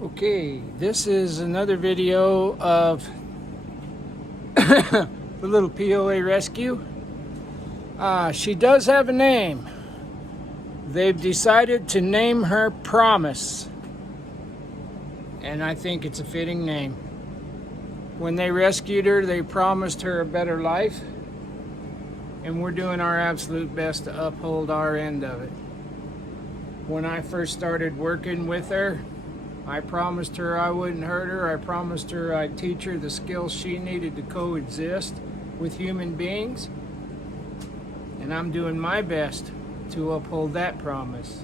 Okay, this is another video of the little POA rescue. She does have a name. They've decided to name her Promise, and I think it's a fitting name. When they rescued her, they promised her a better life, and we're doing our absolute best to uphold our end of it. When I first started working with her, I promised her I wouldn't hurt her. I promised her I'd teach her the skills she needed to coexist with human beings. And I'm doing my best to uphold that promise.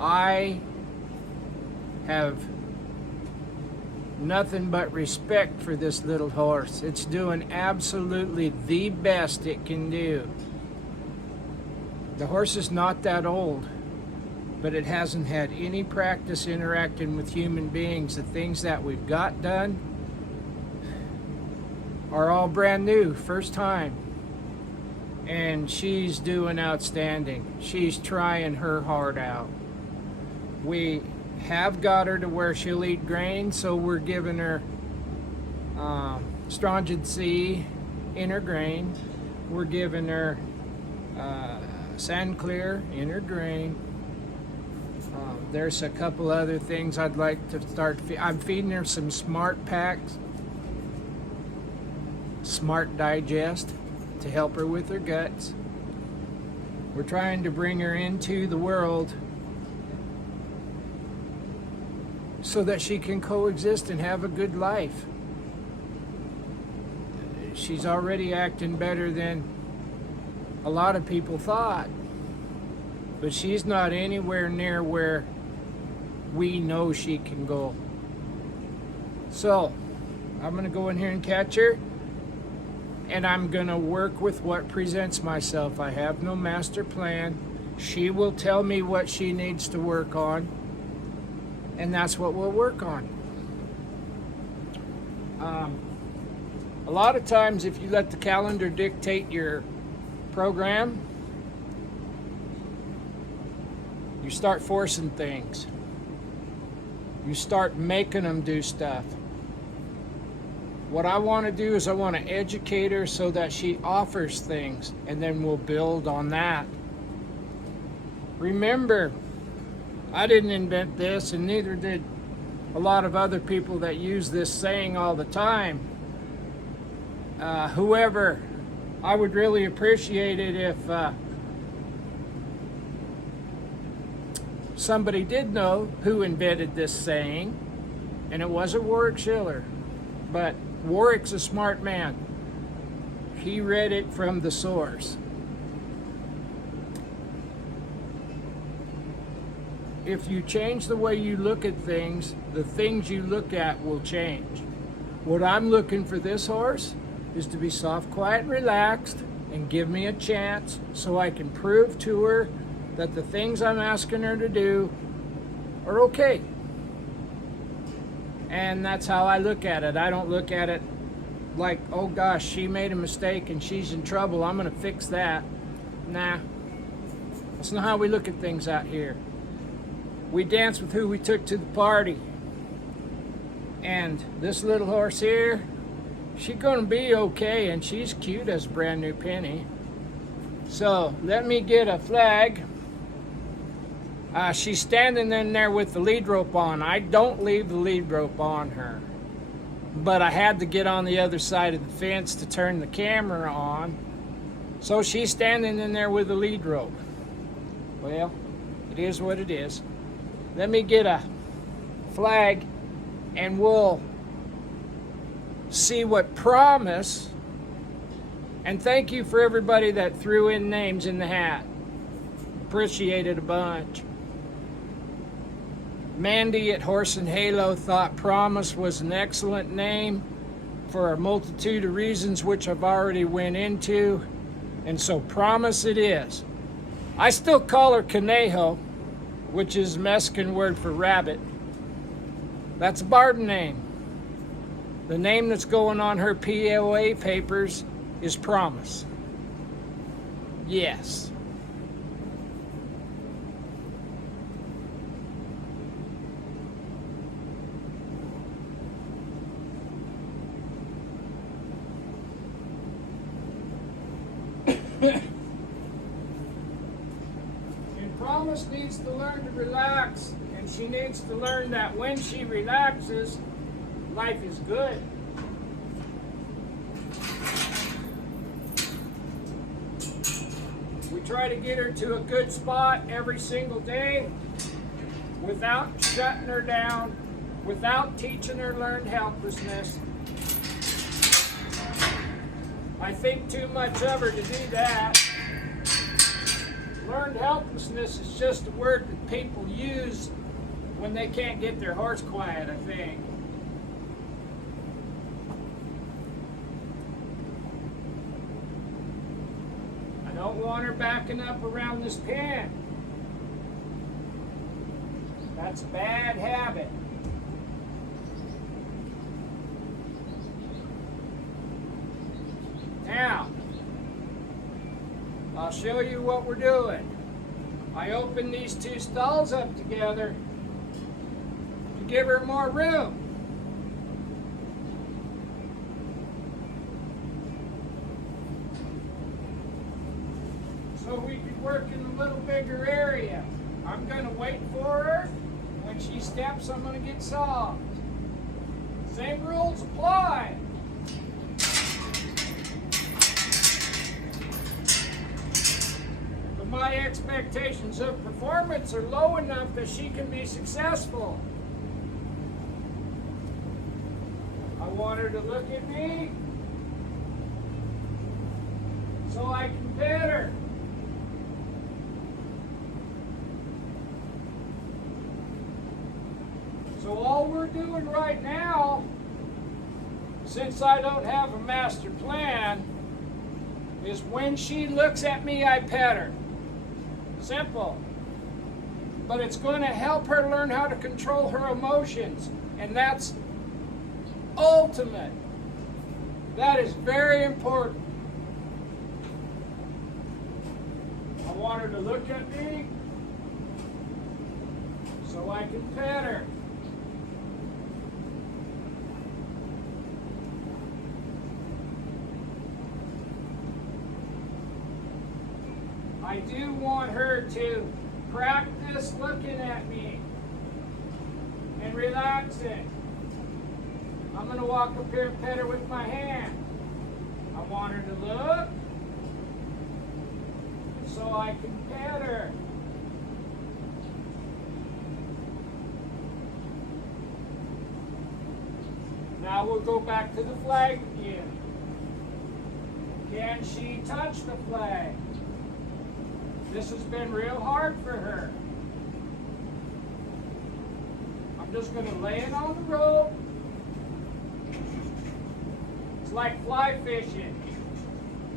I have nothing but respect for this little horse. It's doing absolutely the best it can do. The horse is not that old, but it hasn't had any practice interacting with human beings. The things that we've got done are all brand new, first time. And she's doing outstanding. She's trying her heart out. We have got her to where she'll eat grain, so we're giving her Strongyl in her grain. We're giving her Sand-Clear in her grain. There's a couple other things I'd like to start. I'm feeding her some Smart Packs, Smart Digest, to help her with her guts. We're trying to bring her into the world so that she can coexist and have a good life. She's already acting better than a lot of people thought, but she's not anywhere near where we know she can go. So I'm gonna go in here and catch her, and I'm gonna work with what presents myself. I have no master plan. She will tell me what she needs to work on, and that's what we'll work on. A lot of times, if you let the calendar dictate your program, you start forcing things. You start making them do stuff. What I want to do is I want to educate her so that she offers things, and then we'll build on that. Remember, I didn't invent this, and neither did a lot of other people that use this saying all the time. Whoever, I would really appreciate it if somebody did know who invented this saying, and it wasn't Warwick Schiller, but Warwick's a smart man. He read it from the source. If you change the way you look at things, the things you look at will change. What I'm looking for this horse is to be soft, quiet, relaxed, and give me a chance so I can prove to her that the things I'm asking her to do are okay. And that's how I look at it. I don't look at it like, oh gosh, she made a mistake and she's in trouble, I'm gonna fix that. Nah, that's not how we look at things out here. We dance with who we took to the party. And this little horse here, she's gonna be okay, and she's cute as a brand new penny. So let me get a flag. She's standing in there with the lead rope on. I don't leave the lead rope on her, but I had to get on the other side of the fence to turn the camera on. So she's standing in there with the lead rope. Well, it is what it is. Let me get a flag, and we'll see what Promise. And thank you for everybody that threw in names in the hat. Appreciate it a bunch. Mandy at Horse and Halo thought Promise was an excellent name for a multitude of reasons which I've already went into, and so Promise it is. I still call her Conejo, which is a Mexican word for rabbit. That's a barden name. The name that's going on her POA papers is Promise. Yes. Promise needs to learn to relax, and she needs to learn that when she relaxes, life is good. We try to get her to a good spot every single day without shutting her down, without teaching her learned helplessness. I think too much of her to do that. Learned helplessness is just a word that people use when they can't get their hearts quiet, I think. I don't want her backing up around this pen. That's a bad habit. Now, I'll show you what we're doing. I opened these two stalls up together to give her more room. So we could work in a little bigger area. I'm going to wait for her. When she steps, I'm going to get soft. Same rules apply. But my expectations of performance are low enough that she can be successful. I want her to look at me so I can pet her. So all we're doing right now, since I don't have a master plan, is when she looks at me, I pet her. Simple. But it's going to help her learn how to control her emotions, and that's ultimate. That is very important. I want her to look at me so I can pet her. I do want her to practice looking at me and relaxing. I'm going to walk up here and pet her with my hand. I want her to look so I can pet her. Now we'll go back to the flag again. Can she touch the flag? This has been real hard for her. I'm just going to lay it on the rope. It's like fly fishing.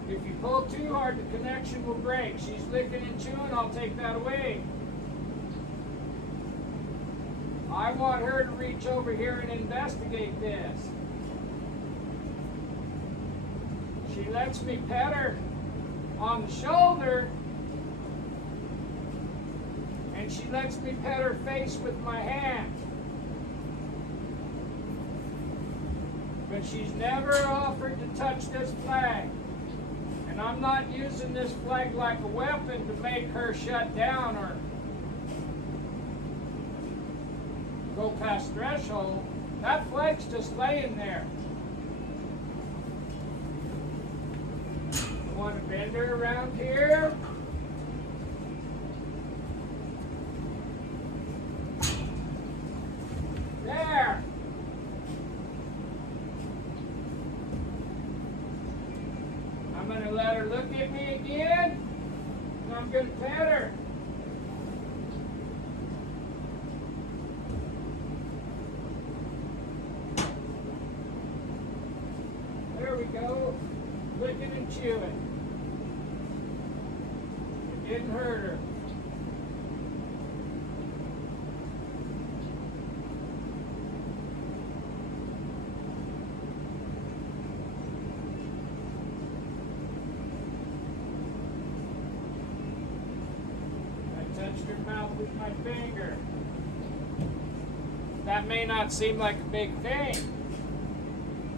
If you pull too hard, the connection will break. She's licking and chewing, I'll take that away. I want her to reach over here and investigate this. She lets me pet her on the shoulder, and she lets me pet her face with my hand. But she's never offered to touch this flag. And I'm not using this flag like a weapon to make her shut down or go past threshold. That flag's just laying there. I want to bend her around here. There. I'm going to let her look at me again, and I'm going to pet her. There we go. Licking and chewing. It didn't hurt her. Touched her mouth with my finger. That may not seem like a big thing,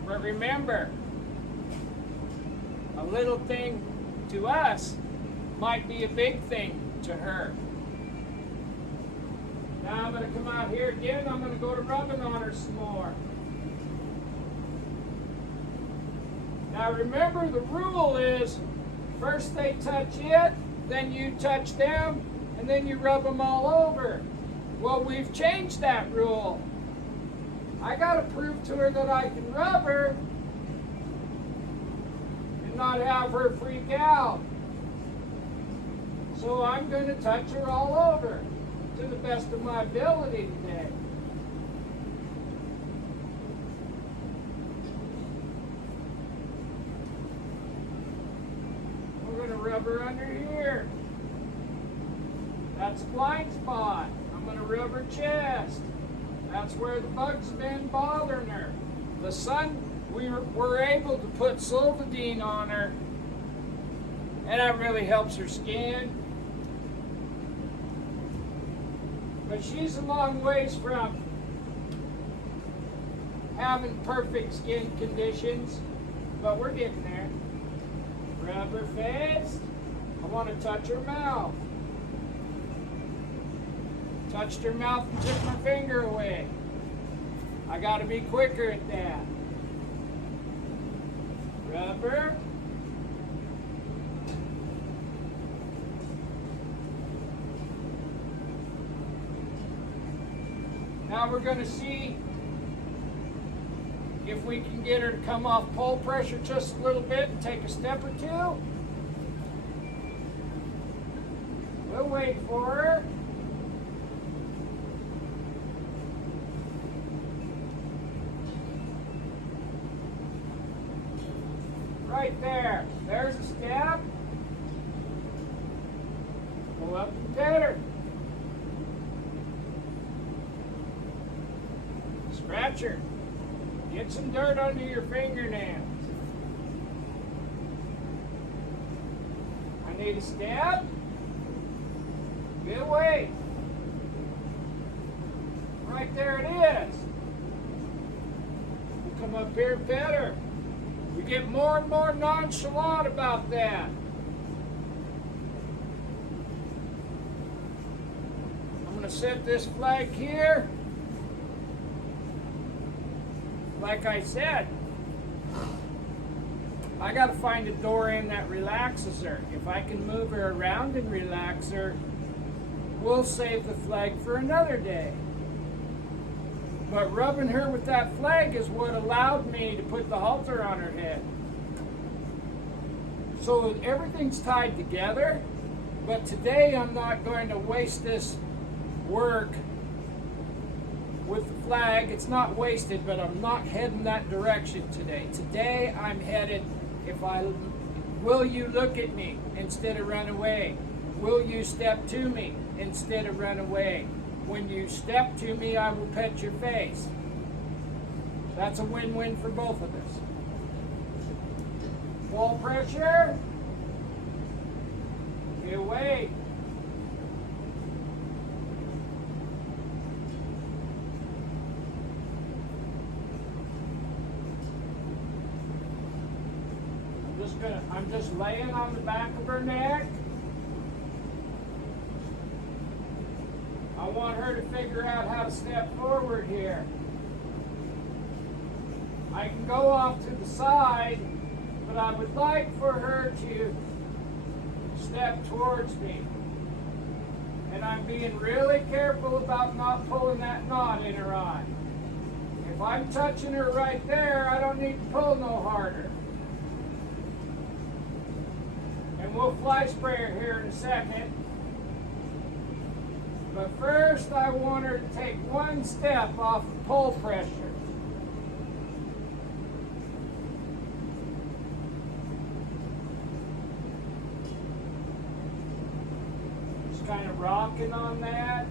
but remember, a little thing to us might be a big thing to her. Now I'm going to come out here again. I'm going to go to rubbing on her some more. Now remember, the rule is first they touch it, then you touch them, and then you rub them all over. Well, we've changed that rule. I got to prove to her that I can rub her and not have her freak out. So I'm going to touch her all over to the best of my ability today. We're going to rub her under here. That's a blind spot. I'm going to rub her chest. That's where the bug's been bothering her. The sun, we were able to put Silvadene on her, and that really helps her skin. But she's a long ways from having perfect skin conditions, but we're getting there. Rub her face. I want to touch her mouth. Touched her mouth and took my finger away. I got to be quicker at that. Rub her. Now we're going to see if we can get her to come off pole pressure just a little bit and take a step or two. We'll wait for her. Right there. There's a step. Go up and pet her. Scratch her. Get some dirt under your fingernails. I need a step. Get away. Right there it is. We'll come up here and pet her. We get more and more nonchalant about that. I'm going to set this flag here. Like I said, I got to find a door in that relaxes her. If I can move her around and relax her, we'll save the flag for another day. But rubbing her with that flag is what allowed me to put the halter on her head. So everything's tied together, but today I'm not going to waste this work with the flag. It's not wasted, but I'm not heading that direction today. Today I'm headed, will you look at me instead of run away? Will you step to me instead of run away? When you step to me, I will pet your face. That's a win-win for both of us. Full pressure. Get away. I'm just laying on the back of her neck. I want her to figure out how to step forward here. I can go off to the side, but I would like for her to step towards me. And I'm being really careful about not pulling that knot in her eye. If I'm touching her right there, I don't need to pull no harder. And we'll fly spray her here in a second. But first, I want her to take one step off the pole pressure. Just kind of rocking on that.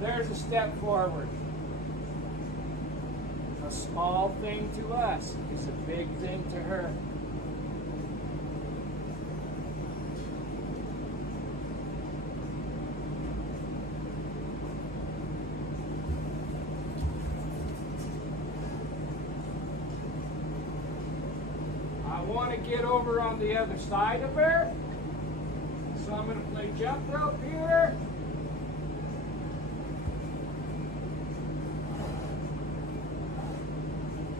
There's a step forward. A small thing to us is a big thing to her. want to get over on the other side of her. So I'm going to play jump rope here.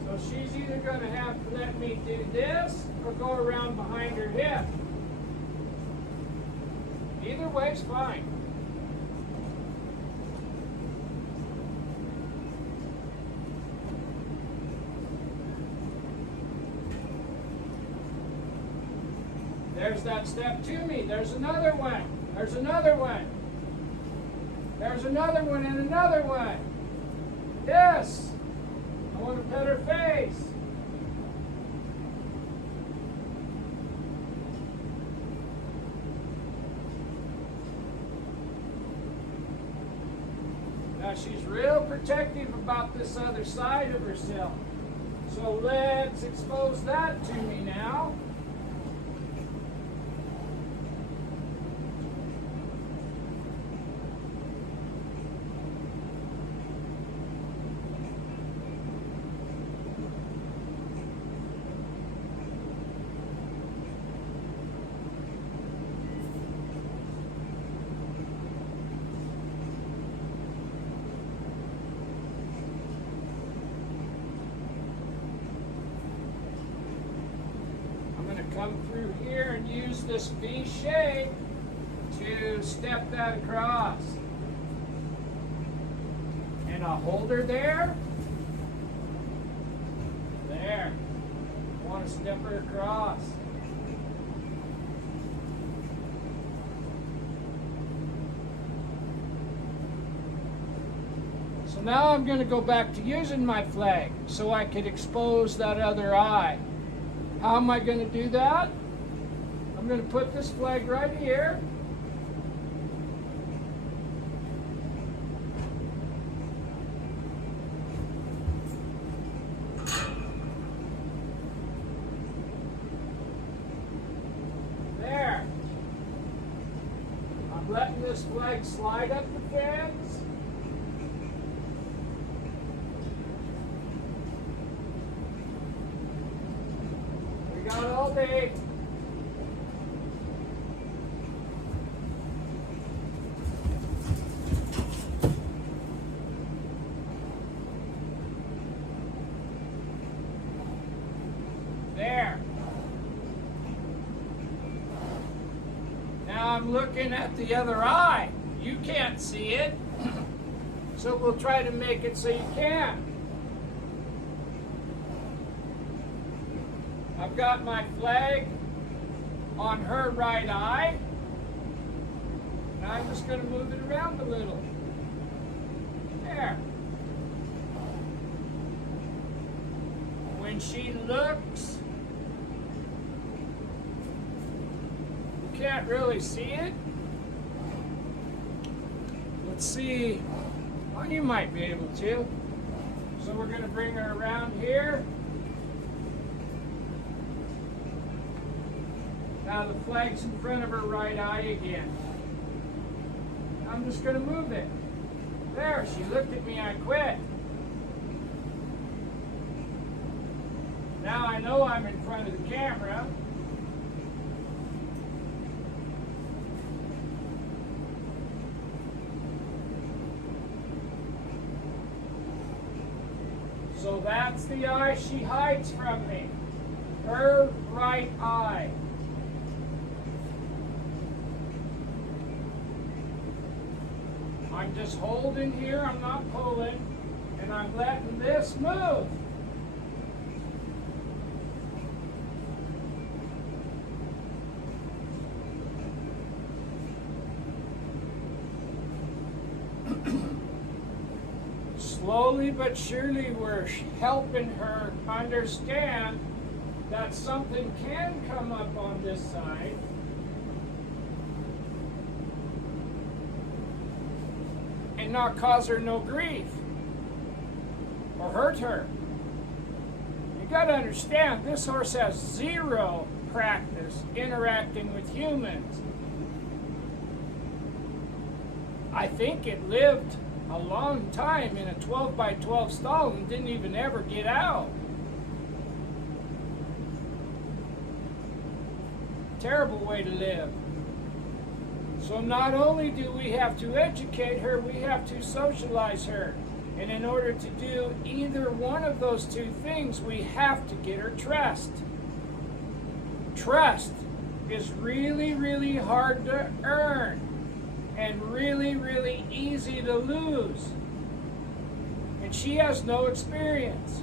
So she's either going to have to let me do this or go around behind her hip. Either way's fine. There's that step to me. There's another one. There's another one. There's another one and another one. Yes. I want to pet her face. Now she's real protective about this other side of herself. So let's expose that to me now. Come through here and use this V shape to step that across. And I'll hold her there. There. I want to step her across. So now I'm going to go back to using my flag so I could expose that other eye. How am I going to do that? I'm going to put this flag right here. There. I'm letting this flag slide up the fence. Got all day. There. Now I'm looking at the other eye. You can't see it. So we'll try to make it so you can. I've got my flag on her right eye, and I'm just going to move it around a little. There. When she looks, you can't really see it. Let's see. Well, you might be able to. So we're going to bring her around here. Now the flag's in front of her right eye again. I'm just going to move it. There, she looked at me, I quit. Now I know I'm in front of the camera. So that's the eye she hides from me. Her right eye. I'm just holding here, I'm not pulling, and I'm letting this move. Slowly but surely we're helping her understand that something can come up on this side. And not cause her no grief or hurt her. You got to understand, this horse has zero practice interacting with humans. I think it lived a long time in a 12 by 12 stall and didn't even ever get out. terrible way to live. So not only do we have to educate her, we have to socialize her. And in order to do either one of those two things, we have to get her trust. Trust is really, really hard to earn and really, really easy to lose. And she has no experience.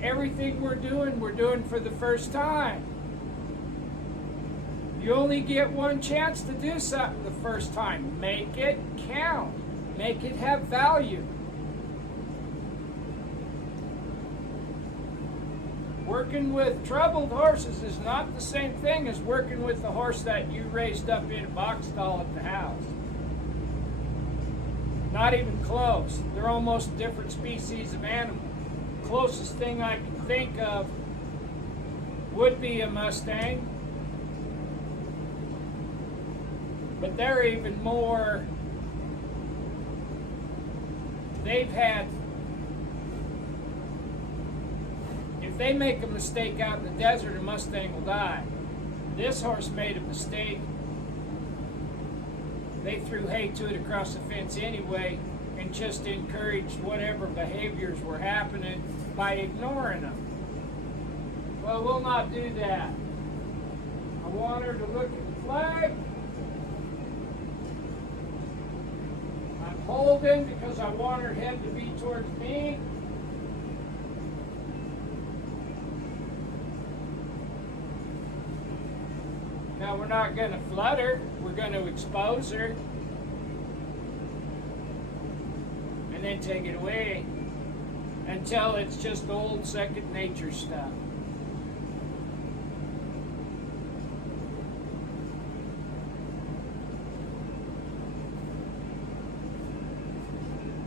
Everything we're doing for the first time. You only get one chance to do something the first time. Make it count. Make it have value. Working with troubled horses is not the same thing as working with the horse that you raised up in a box stall at the house. Not even close. They're almost different species of animal. Closest thing I can think of would be a Mustang. But they're even more, they've had, if they make a mistake out in the desert, a Mustang will die. This horse made a mistake. They threw hay to it across the fence anyway and just encouraged whatever behaviors were happening by ignoring them. Well, we'll not do that. I want her to look at the flag. I'm holding because I want her head to be towards me. Now we're not going to flood her, we're going to expose her and then take it away until it's just old second nature stuff.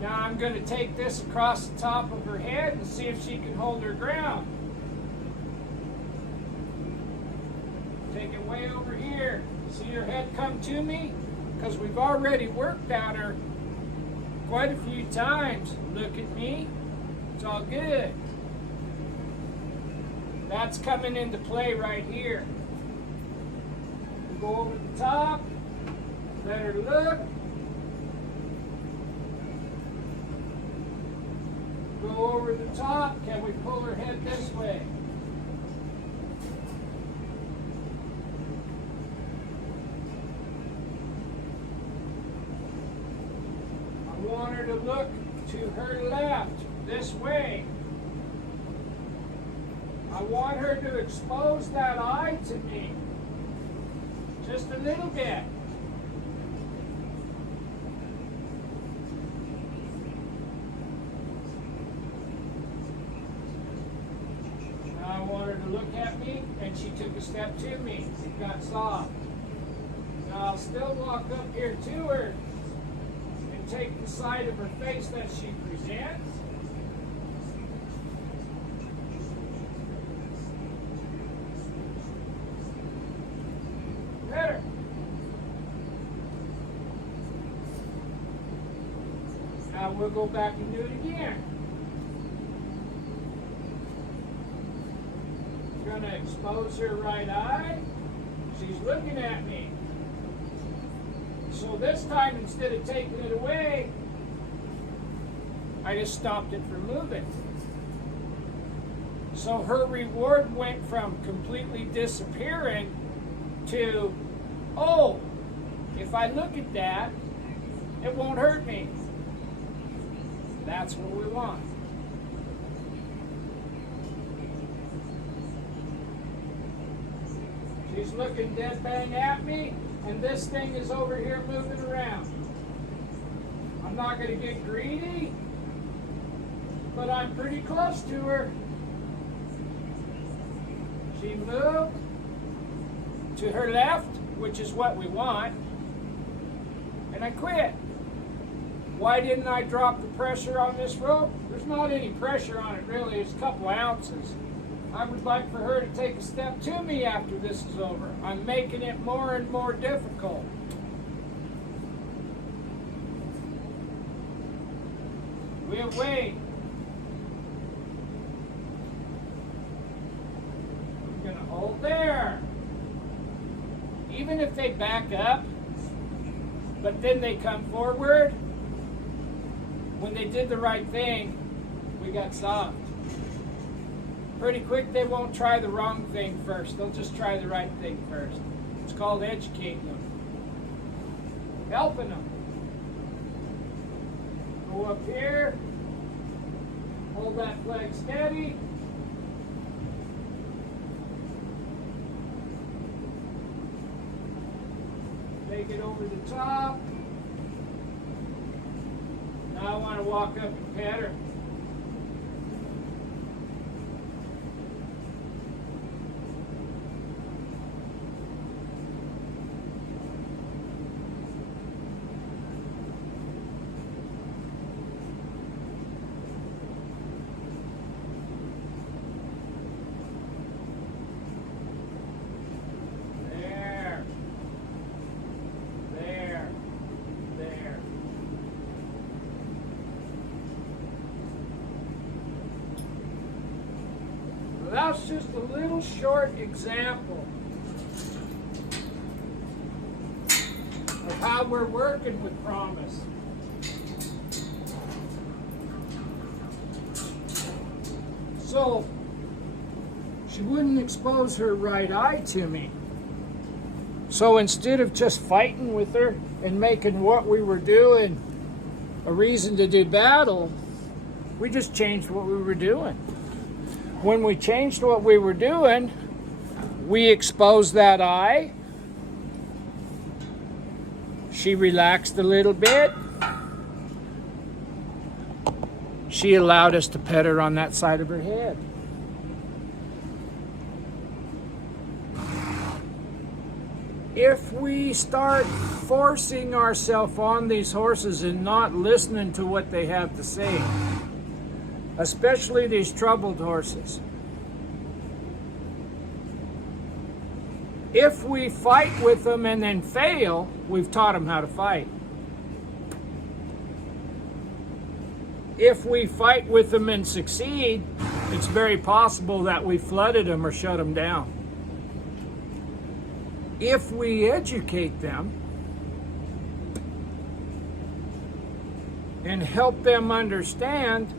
Now I'm going to take this across the top of her head and see if she can hold her ground. Take it way over here. See her head come to me? Because we've already worked on her quite a few times. Look at me. It's all good. That's coming into play right here. We go over the top. Let her look. Go over the top. Can we pull her head this way? I want her to look to her left, this way. I want her to expose that eye to me. Just a little bit. Now I want her to look at me, and she took a step to me. It got soft. Now I'll still walk up here to her. Take the side of her face that she presents. Better. Now we'll go back and do it again. Going to expose her right eye. She's looking at me. So this time, instead of taking it away, I just stopped it from moving. So her reward went from completely disappearing to, oh, if I look at that, it won't hurt me. That's what we want. She's looking dead bang at me. And this thing is over here moving around. I'm not going to get greedy, but I'm pretty close to her. She moved to her left, which is what we want, and I quit. Why didn't I drop the pressure on this rope? There's not any pressure on it really, it's a couple ounces. I would like for her to take a step to me after this is over. I'm making it more and more difficult. We'll wait. I'm going to hold there. even if they back up, but then they come forward, when they did the right thing, we got soft. Pretty quick, they won't try the wrong thing first. They'll just try the right thing first. It's called educating them. Helping them. Go up here. Hold that flag steady. Take it over the top. Now I want to walk up and pet her. That's just a little short example of how we're working with Promise. So, she wouldn't expose her right eye to me. So instead of just fighting with her and making what we were doing a reason to do battle, we just changed what we were doing. When we changed what we were doing, we exposed that eye. She relaxed a little bit. She allowed us to pet her on that side of her head. If we start forcing ourselves on these horses and not listening to what they have to say, especially these troubled horses. If we fight with them and then fail, we've taught them how to fight. If we fight with them and succeed, it's very possible that we flooded them or shut them down. If we educate them and help them understand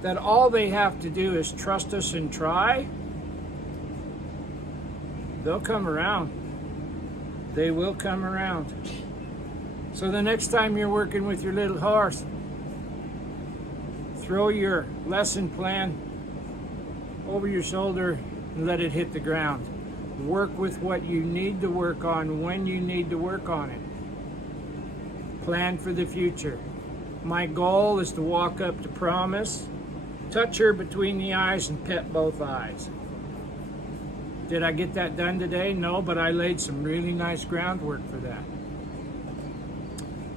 that all they have to do is trust us and try, they'll come around. They will come around. So the next time you're working with your little horse, throw your lesson plan over your shoulder and let it hit the ground. Work with what you need to work on when you need to work on it. Plan for the future. My goal is to walk up to Promise, touch her between the eyes and pet both eyes. Did I get that done today? No, but I laid some really nice groundwork for that.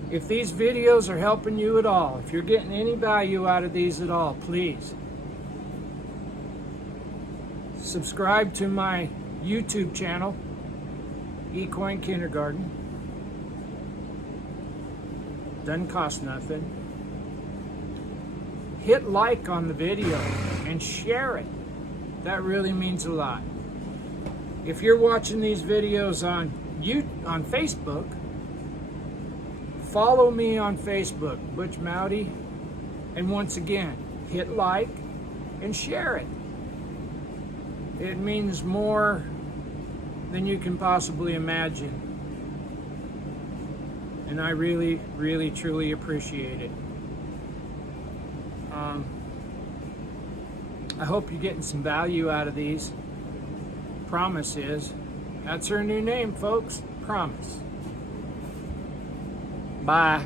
If these videos are helping you at all, if you're getting any value out of these at all, please subscribe to my YouTube channel, Equine Kindergarten. Doesn't cost nothing. Hit like on the video and share it. That really means a lot. If you're watching these videos on Facebook, follow me on Facebook, Butch Mowdy, and once again, hit like and share it. It means more than you can possibly imagine. And I really, really, truly appreciate it. I hope you're getting some value out of these. Promise is. That's her new name, folks. Promise. Bye.